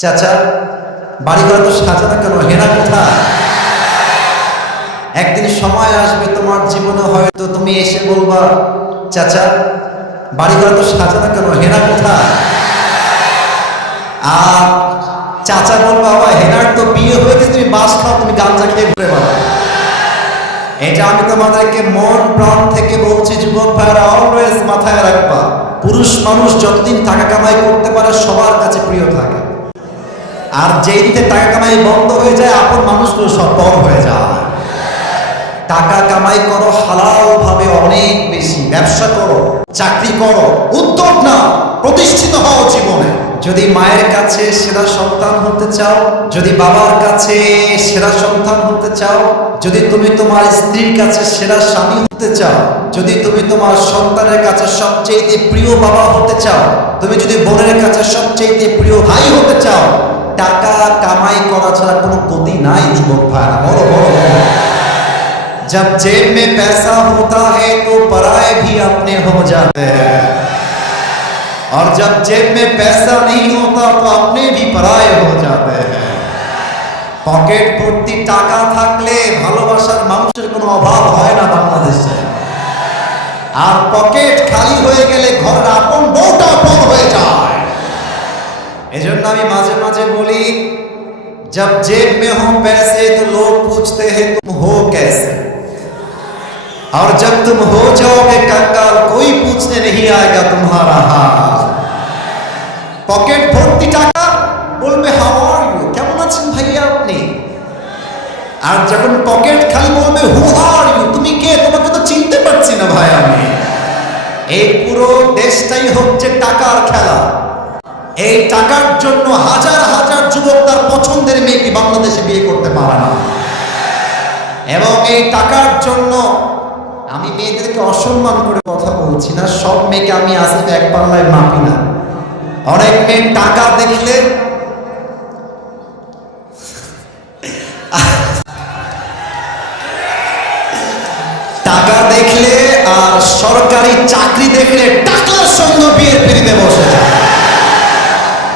চাচা বাড়ি ঘর তো সাজানো কেন হেনা কোথায়? একদিন সময় আসবে তোমার জীবনে, হয়তো তুমি এসে বলবা, চাচা বাড়ি ঘর তো সাজানো কেন হেনা কোথায়? আর চাচা বলবা, বাবা, হেনার তো বিয়ে হয়েছে তুমি বাস খাও, তুমি গাঞ্জা খেয়ে ঘুরে বেড়াও। এটা আমি তোমাদেরকে মন প্রাণ থেকে বলছি যুবক ভাইরা অলওয়েজ মাথায় রাখবা। পুরুষ মানুষ যতদিন টাকা কামাই করতে পারে, সবার কাছে প্রিয় আর যেই দিকে টাকা কামাই বন্ধ হয়ে যায়, আপন মানুষগুলো সব পর হয়ে যায়। টাকা কামাই করো হালাল ভাবে অনেক বেশি। ব্যবসা করো, চাকরি করো, উদ্যোগ না প্রতিষ্ঠিত হও জীবনে। যদি মায়ের কাছে সেরা সন্তান হতে চাও, যদি বাবার কাছে সেরা সন্তান হতে চাও, যদি তুমি তোমার স্ত্রীর কাছে সেরা স্বামী হতে চাও, যদি তুমি তোমার সন্তানের কাছে সবচেয়ে প্রিয় বাবা হতে চাও, তুমি যদি বোনের কাছে সবচেয়ে প্রিয় ভাই হতে চাও টাকা কামাই করা ছাড়া কোনো গতি নাই যুবক ভাইরা বড় বড় বড় जब जेब में पैसा होता है तो पराए भी अपने हो जाते हैं और जब जेब में पैसा नहीं होता तो अपने भी पराए हो जाते हैं পকেট ভর্তি টাকা থাকলে ভালোবাসার মানুষের কোনো অভাব হয় না বাংলাদেশে আর পকেট খালি হয়ে গেলে ঘরের আপন বউটা আপন হয়ে যায় এজন্য আমি মাঝে মাঝে বলি जब जेब में हो पैसे तो लोग पूछते हैं तुम हो कैसे और जब तुम हो जाओगे कंगाल कोई पूछने नहीं आएगा तुम्हारा हाल পকেট ভর্তি টাকা বলবে হাউ আর ইউ কেমন আছেন ভাইয়া আপনি আর যখন পকেট খালি বলবে হু আর ইউ তুমি কে তোমাকে তো চিনতে পারছি না ভাই আমি এই পুরো দেশটাই হচ্ছে টাকার খেলা এই টাকার জন্য হাজার হাজার যুবক তার পছন্দের মেয়েকে বাংলাদেশে বিয়ে করতে পারে না। এবং এই টাকার জন্য আমি মেয়েদেরকে অসম্মান করে কথা বলছি না, সব মেয়েকে আমি আসিফ এক পাল্লায় মাপি না। অনেক মেয়ে টাকা দেখলে টাকা দেখলে আর সরকারি চাকরি দেখলে টাকার সঙ্গে বিয়ের পিড়িতে বসে যায়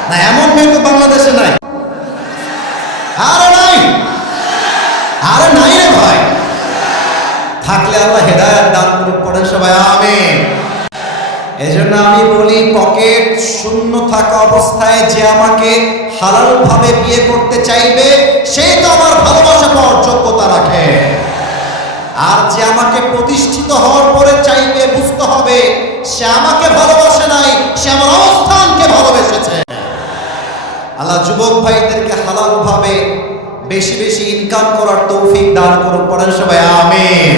না এমন মেয়ে বাংলাদেশে নাই? আরে নাই। আরে নাই রে ভাই। থাকলে আল্লাহ হেদায়াত দান করুক, পড়েন সবাই, আমিন। এজন্য আমি বলি, পকেট শূন্য থাকা অবস্থায় যে আমাকে হালাল ভাবে বিয়ে করতে চাইবে, সে তো আমার ভালোবাসা পাওয়ার যোগ্যতা রাখে। আর যে আমাকে প্রতিষ্ঠিত হওয়ার পরে চাইবে, বুঝতে হবে, সে আমাকে ভালোবাসে আল্লাহ যুবক ভাইদেরকে হালালভাবে বেশি বেশি ইনকাম করার তৌফিক দান করুন পড়েন সবাই আমিন।